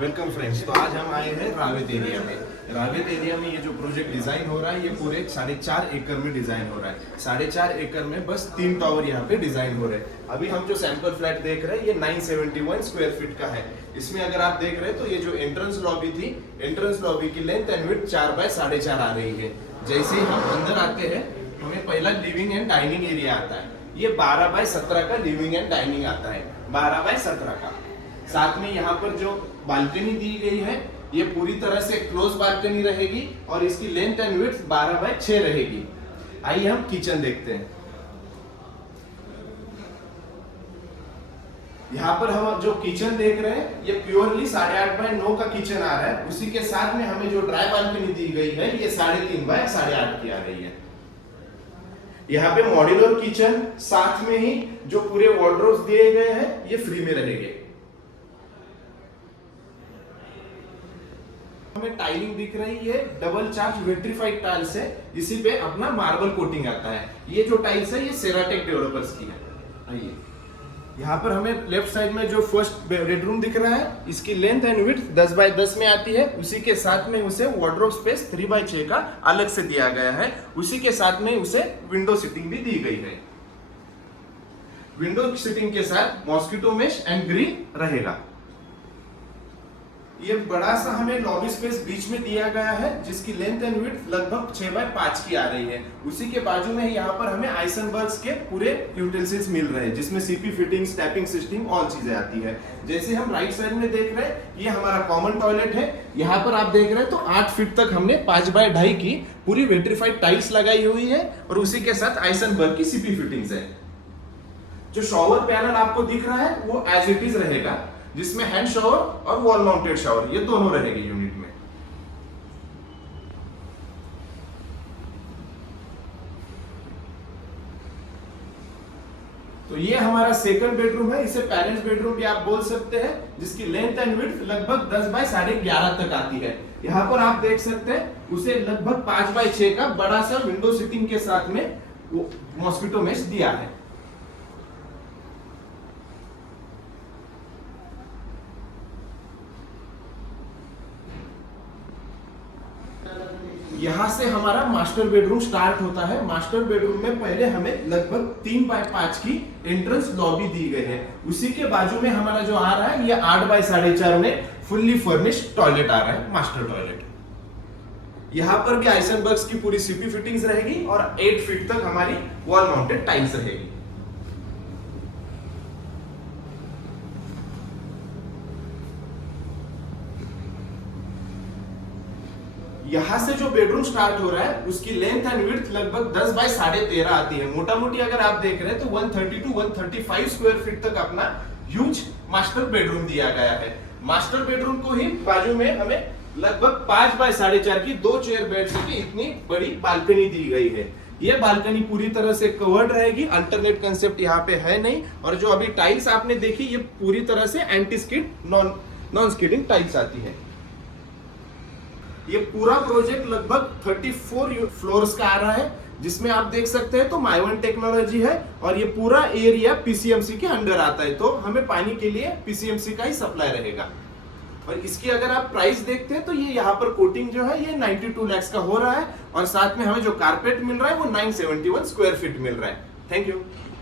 Welcome friends. तो आज हम आए हैं रावेत एरिया में। रावेत एरिया में ये जो प्रोजेक्ट डिजाइन हो रहा है ये पूरे 4.5 एकड़ में डिजाइन हो रहा है। 4.5 एकड़ में बस 3 टावर यहाँ पे डिजाइन हो रहे हैं। अभी हम जो सैंपल फ्लैट देख रहे हैं ये 971 स्क्वायर फीट का है। इसमें अगर आप देख रहे हैं तो ये जो एंट्रेंस लॉबी थी, एंट्रेंस लॉबी की लेंथ एंड विड्थ 4 बाय 4.5 आ रही है। जैसे ही हम अंदर आते हैं हमें पहला लिविंग एंड डाइनिंग एरिया आता है। ये 12 बाय 17 का लिविंग एंड डाइनिंग आता है, 12 बाय 17 का। साथ में यहाँ पर जो बालकनी दी गई है ये पूरी तरह से क्लोज बालकनी रहेगी और इसकी लेंथ एंड विड्थ 12 बाय 6 रहेगी। आइए हम किचन देखते हैं। यहाँ पर हम जो किचन देख रहे हैं ये प्योरली 8.5 बाय 9 का किचन आ रहा है। उसी के साथ में हमें जो ड्राई बालकनी दी गई है ये 3.5 बाय 8.5 की आ रही है। यहाँ पे मॉड्यूलर किचन, साथ में ही जो पूरे वार्डरोब्स दिए गए हैं ये फ्री में रहेंगे। हमें टाइलिंग दिख रही है, डबल चार्ज विट्रीफाइड टाइल्स है। इसी पे अपना मार्बल कोटिंग आता है। ये जो टाइल्स है ये सेराटेक डेवलपर्स की है। आइए यहाँ पर हमें लेफ्ट साइड में जो फर्स्ट बेडरूम दिख रहा है इसकी लेंथ एंड विड्थ 10 बाय 10 में आती है। उसी के साथ में उसे वार्डरोब स्पेस 3 बाय 6 का अलग से दिया गया है। उसी के साथ में उसे विंडो सीटिंग भी दी गई है। विंडो सीटिंग के साथ मॉस्किटो मेश एंड ग्रिल रहेगा। ये बड़ा सा हमें लॉबी स्पेस बीच में दिया गया है जिसकी लेंथ एंड विड्थ लगभग 6 बाय 5 की आ रही है। उसी के बाजू में यहाँ पर हमें आइसनबर्ग्स के पूरे यूटेंसिल्स मिल रहे हैं जिसमें CP fittings, tapping system, all चीजें आती है। जैसे हम राइट साइड में देख रहे हैं ये हमारा कॉमन टॉयलेट है। यहाँ पर आप देख रहे हैं तो 8 फीट तक हमने 5 बाय 2.5 की पूरी विट्रीफाइड टाइल्स लगाई हुई है और उसी के साथ आइसनबर्ग की सीपी फिटिंग्स है। जो शॉवर पैनल आपको दिख रहा है वो एज इट इज रहेगा, जिसमें हैंड शावर और वॉल माउंटेड शावर ये दोनों रहेगी यूनिट में। तो ये हमारा सेकंड बेडरूम है। इसे पेरेंट्स बेडरूम भी आप बोल सकते हैं, जिसकी लेंथ एंड विड्थ लगभग 10 बाय 11.5 तक आती है। यहाँ पर आप देख सकते हैं उसे लगभग 5 बाय 6 का बड़ा सा विंडो सीटिंग के साथ में वो मॉस्किटो मेश दिया है। यहाँ से हमारा मास्टर बेडरूम स्टार्ट होता है। मास्टर बेडरूम में पहले हमें लगभग 3 बाय 5 की एंट्रेंस लॉबी दी गई है। उसी के बाजू में हमारा जो आ रहा है ये 8 बाय 4.5 में फुल्ली फर्निश्ड टॉयलेट आ रहा है, मास्टर टॉयलेट। यहाँ पर भी आइसनबर्ग्स की पूरी सीपी फिटिंग्स रहेगी और 8 फीट तक हमारी वॉल माउंटेड टाइल्स रहेगी। यहाँ से जो बेडरूम स्टार्ट हो रहा है उसकी लेंथ एंड विड्थ लगभग 10 बाय 13.5 आती है। मोटा मोटी अगर आप देख रहे हैं तो 130 टू 135 स्क्वायर फीट तक अपना ह्यूज मास्टर बेडरूम दिया गया है। मास्टर बेडरूम को ही बाजू में हमें लगभग 5 बाय 4.5 की 2 चेयर बैठ सके इतनी बड़ी बालकनी दी गई है। ये बालकनी पूरी तरह से कवर्ड रहेगी, अल्टरनेट कंसेप्ट यहाँ पे है नहीं। और जो अभी टाइल्स आपने देखी ये पूरी तरह से anti skid non skidding tiles आती है। ये पूरा प्रोजेक्ट लगभग 34 फ्लोर्स का आ रहा है, जिसमें आप देख सकते हैं तो माइवन टेक्नोलॉजी है और ये पूरा एरिया पीसीएमसी के अंडर आता है। तो हमें पानी के लिए पीसीएमसी का ही सप्लाई रहेगा। और इसकी अगर आप प्राइस देखते हैं तो ये यहाँ पर कोटिंग जो है ये 92 लाख का हो रहा है और साथ में हमें जो कारपेट मिल रहा है वो 971 स्क्वायर फीट मिल रहा है। Thank you.